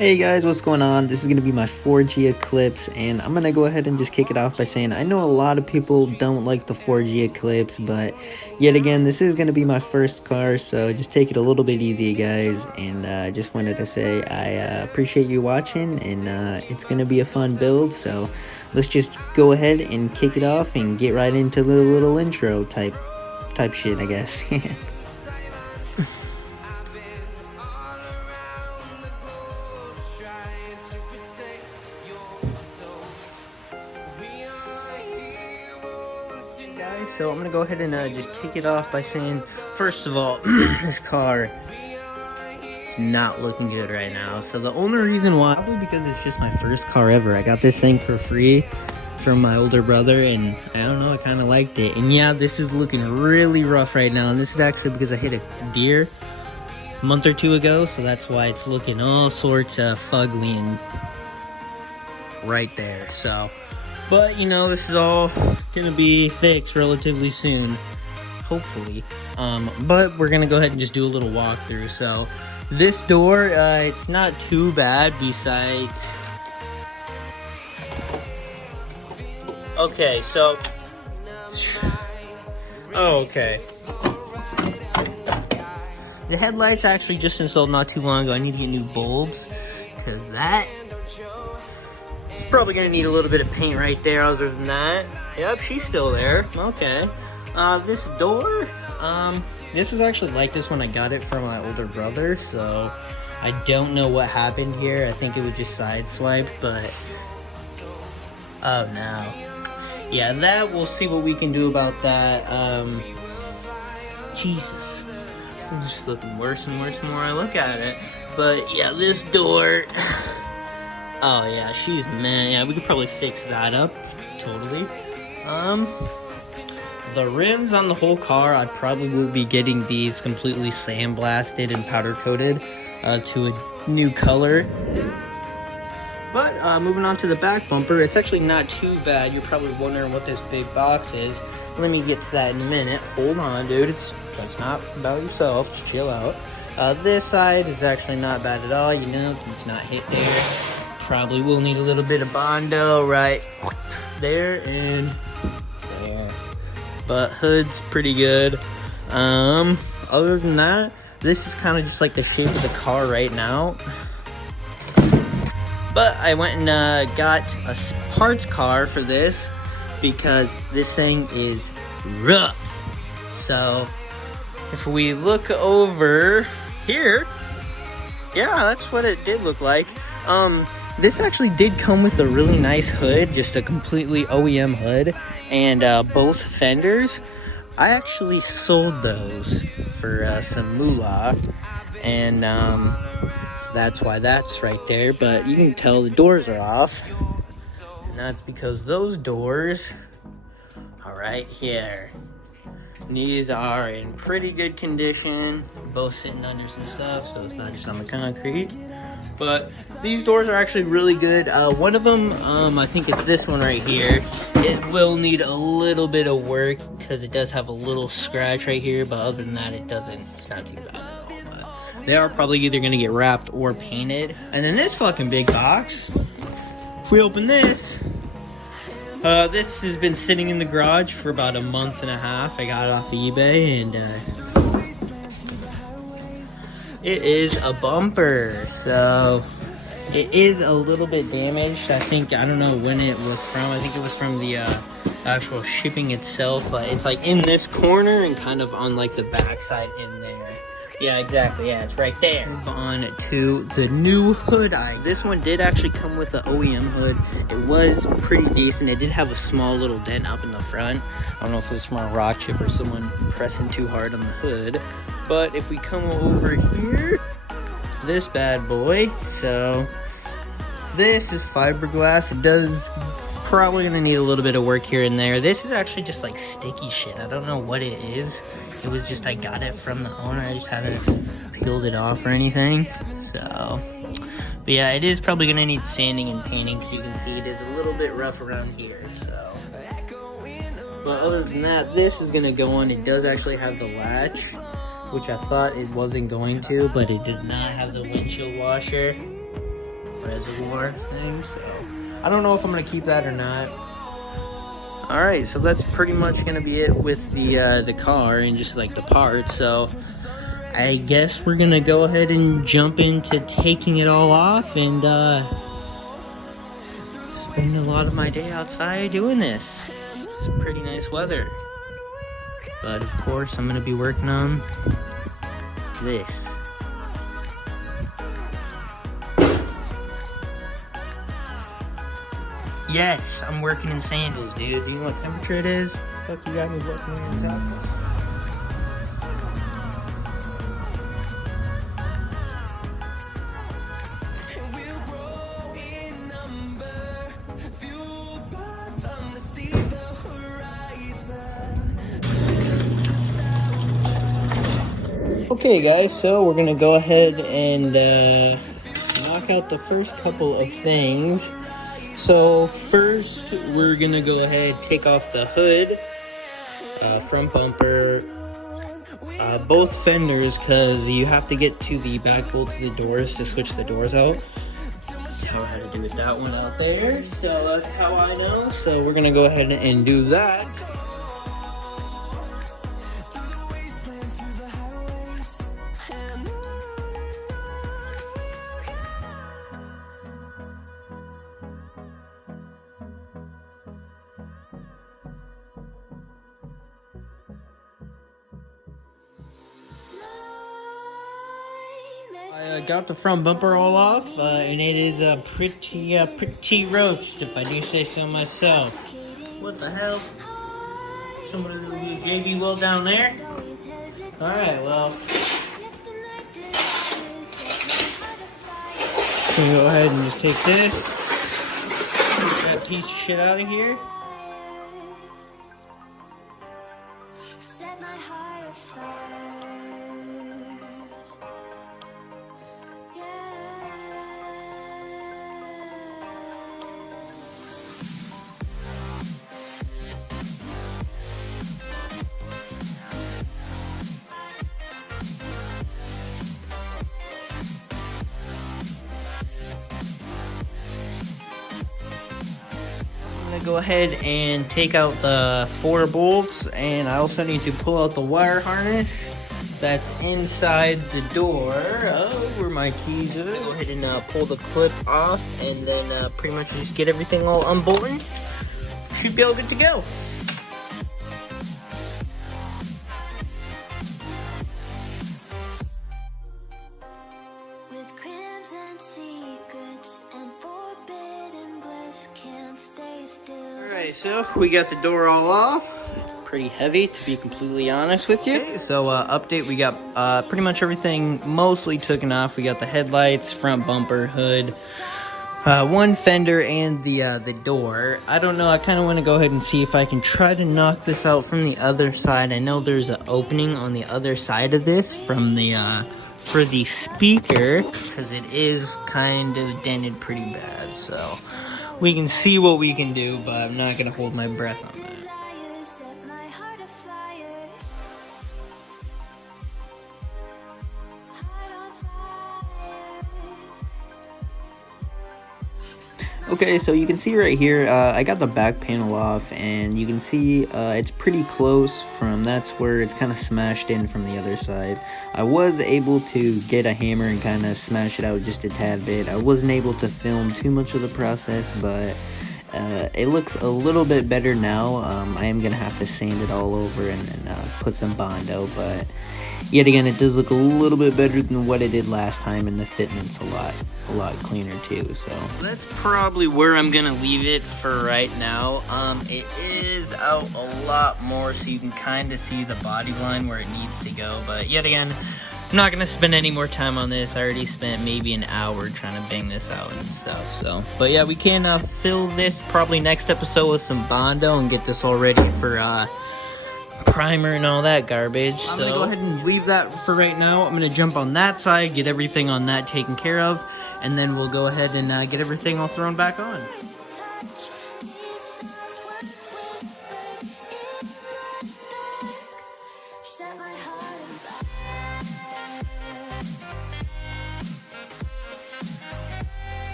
Hey guys, what's going on? This is going to be my 4G Eclipse, and I'm going to go ahead and just kick it off by saying I know a lot of people don't like the 4G Eclipse, but yet again, this is going to be my first car, so just take it a little bit easy, guys. And I just wanted to say I appreciate you watching, and it's going to be a fun build, so let's just go ahead and kick it off and get right into the little intro type shit, I guess. Guys, so I'm gonna go ahead and just kick it off by saying, first of all, this car is not looking good right now. So the only reason why, probably because it's just my first car ever. I got this thing for free from my older brother, and I don't know, I kind of liked it. And yeah, this is looking really rough right now, and this is actually because I hit a deer a month or two ago, so that's why it's looking all sorts of fugly and right there. So, but you know, this is all gonna be fixed relatively soon, hopefully. But we're gonna go ahead and just do a little walkthrough. So this door, it's not too bad besides, okay, so okay, the headlights actually just installed not too long ago. I need to get new bulbs because that probably gonna need a little bit of paint right there. Other than that, yep, she's still there. Okay. This door, this was actually like this when I got it from my older brother, so I don't know what happened here. I think it was just sideswiped, but oh no. Yeah, that, we'll see what we can do about that. Jesus, it's just looking worse and worse the more I look at it. But yeah, this door, oh yeah, she's man. Yeah, we could probably fix that up. Totally. The rims on the whole car, I probably will be getting these completely sandblasted and powder coated to a new color. But moving on to the back bumper, it's actually not too bad. You're probably wondering what this big box is. Let me get to that in a minute. Hold on, dude. It's not about yourself. Just chill out. This side is actually not bad at all. You know, it's not hit there. Probably will need a little bit of Bondo right there and there, but hood's pretty good. Other than that, this is kind of just like the shape of the car right now. But I went and got a parts car for this because this thing is rough. So if we look over here, yeah, that's what it did look like. This actually did come with a really nice hood, just a completely OEM hood, and both fenders. I actually sold those for some moolah, and so that's why that's right there. But you can tell the doors are off, and that's because those doors are right here. These are in pretty good condition, both sitting under some stuff, so it's not just on the concrete. But these doors are actually really good. One of them, I think it's this one right here. It will need a little bit of work because it does have a little scratch right here, but other than that, it's not too bad at all. But they are probably either gonna get wrapped or painted. And then this fucking big box, if we open this, this has been sitting in the garage for about a month and a half. I got it off of eBay, and it is a bumper, so it is a little bit damaged. I don't know when it was from. I think it was from the actual shipping itself, but it's like in this corner and kind of on like the backside in there. Yeah, exactly. Yeah, it's right there. Move on to the new hood. This one did actually come with the OEM hood. It was pretty decent. It did have a small little dent up in the front. I don't know if it was from a rock chip or someone pressing too hard on the hood. But if we come over here, this bad boy, so this is fiberglass. It does probably gonna need a little bit of work here and there. This is actually just like sticky shit. I don't know what it is. It was just, I got it from the owner. I just haven't peeled it off or anything. So, but yeah, it is probably gonna need sanding and painting because you can see it is a little bit rough around here. So, but other than that, this is gonna go on. It does actually have the latch, which I thought it wasn't going to, but it does not have the windshield washer. reservoir thing, so I don't know if I'm gonna keep that or not. All right, so that's pretty much gonna be it with the car and just like the parts. So I guess we're gonna go ahead and jump into taking it all off and spend a lot of my day outside doing this. It's pretty nice weather, but of course I'm gonna be working on this. Yes, I'm working in sandals, dude. Do you know what temperature it is? Fuck, you got me working in sandals. Okay, guys, so we're gonna go ahead and knock out the first couple of things. So first, we're gonna go ahead, take off the hood, front bumper, both fenders, because you have to get to the back bolt of the doors to switch the doors out. That's how I had to do it, that one out there. So that's how I know. So we're gonna go ahead and do that. I got the front bumper all off, and it is pretty roached, if I do say so myself. What the hell? Somebody do JB well down there? Alright, well. I'm gonna go ahead and just take this. Get that piece of shit out of here. I'm gonna go ahead and take out the 4 bolts, and I also need to pull out the wire harness that's inside the door. Oh, where my keys are. Go ahead and pull the clip off, and then pretty much just get everything all unbolted. Should be all good to go. Alright, so we got the door all off. Pretty heavy, to be completely honest with you. Okay, so update, we got pretty much everything mostly taken off. We got the headlights, front bumper, hood, one fender, and the door. I don't know, I kind of want to go ahead and see if I can try to knock this out from the other side. I know there's an opening on the other side of this from the for the speaker, because it is kind of dented pretty bad, so we can see what we can do, but I'm not gonna hold my breath on that. Okay, so you can see right here, I got the back panel off, and you can see it's pretty close from, that's where it's kind of smashed in from the other side. I was able to get a hammer and kind of smash it out just a tad bit. I wasn't able to film too much of the process, but it looks a little bit better now. I am going to have to sand it all over and put some Bondo, but yet again, it does look a little bit better than what it did last time, and the fitment's a lot cleaner too. So that's probably where I'm gonna leave it for right now. It is out a lot more, so you can kind of see the body line where it needs to go, but yet again, I'm not gonna spend any more time on this. I already spent maybe an hour trying to bang this out and stuff. So, but yeah, we can fill this probably next episode with some Bondo and get this all ready for primer and all that garbage. I'm gonna go ahead and leave that for right now. I'm gonna jump on that side, get everything on that taken care of, and then we'll go ahead and get everything all thrown back on.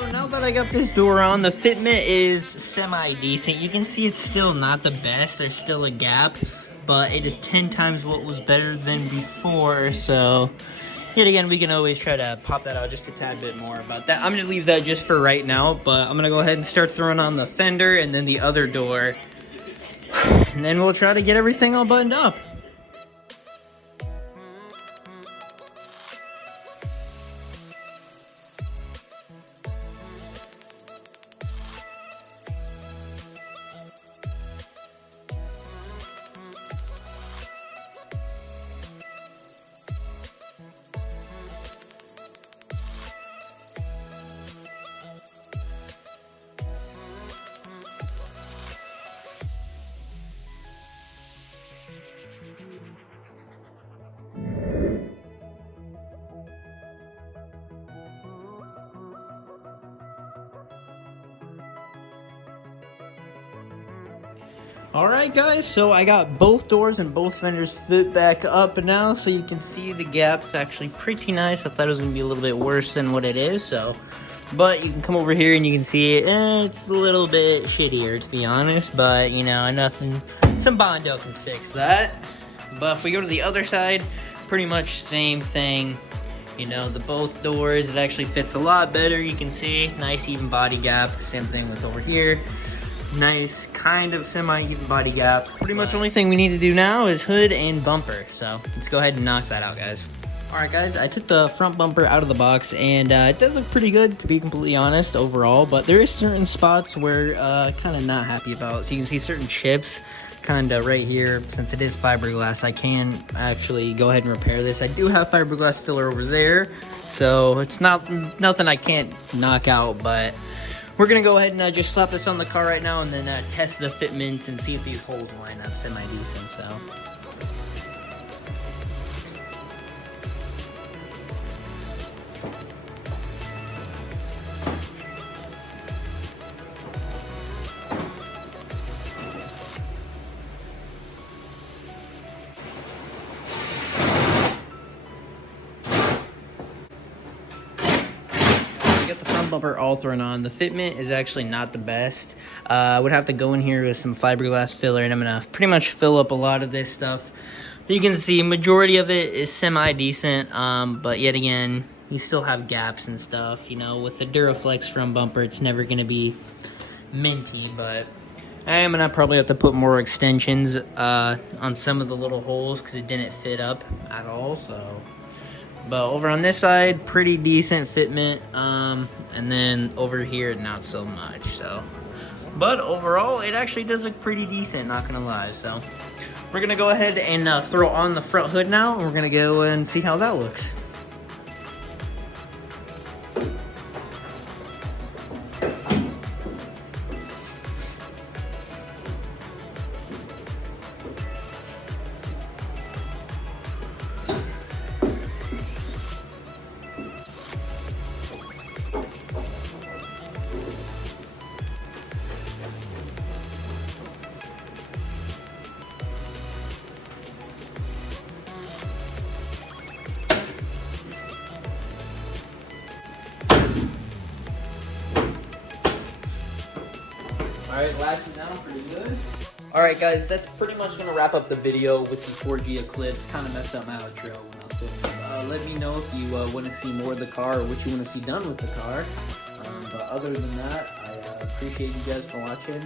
So now that I got this door on, the fitment is semi-decent. You can see it's still not the best. There's still a gap, but it is 10 times what was better than before. So yet again, we can always try to pop that out just a tad bit more about that. I'm gonna leave that just for right now, but I'm gonna go ahead and start throwing on the fender and then the other door. And then we'll try to get everything all buttoned up. Alright guys, so I got both doors and both fenders fit back up now, so you can see the gap's actually pretty nice. I thought it was going to be a little bit worse than what it is, so. But you can come over here and you can see it, it's a little bit shittier to be honest, but you know, nothing, some Bondo can fix that. But if we go to the other side, pretty much same thing. You know, the both doors, it actually fits a lot better, you can see, nice even body gap, same thing with over here. Nice, kind of semi-even body gap. Pretty much the only thing we need to do now is hood and bumper. So let's go ahead and knock that out, guys. Alright guys, I took the front bumper out of the box and it does look pretty good to be completely honest overall, but there is certain spots where kind of not happy about. So you can see certain chips kind of right here. Since it is fiberglass, I can actually go ahead and repair this. I do have fiberglass filler over there, so it's nothing I can't knock out, but we're gonna go ahead and just slap this on the car right now and then test the fitments and see if these holes line up semi-decent, so. Got the front bumper all thrown on. The fitment is actually not the best. I would have to go in here with some fiberglass filler and I'm gonna pretty much fill up a lot of this stuff. But you can see majority of it is semi-decent, but yet again, you still have gaps and stuff. You know, with the Duraflex front bumper, it's never gonna be minty, but I am gonna probably have to put more extensions on some of the little holes because it didn't fit up at all, so. But over on this side, pretty decent fitment, and then over here, not so much, so. But overall, it actually does look pretty decent, not gonna lie, so. We're gonna go ahead and throw on the front hood now, and we're gonna go and see how that looks. Alright, latching down pretty good. Alright guys, that's pretty much going to wrap up the video with the 4G Eclipse. Kind of messed up my outro when I was filming. Let me know if you want to see more of the car or what you want to see done with the car. But other than that, I appreciate you guys for watching.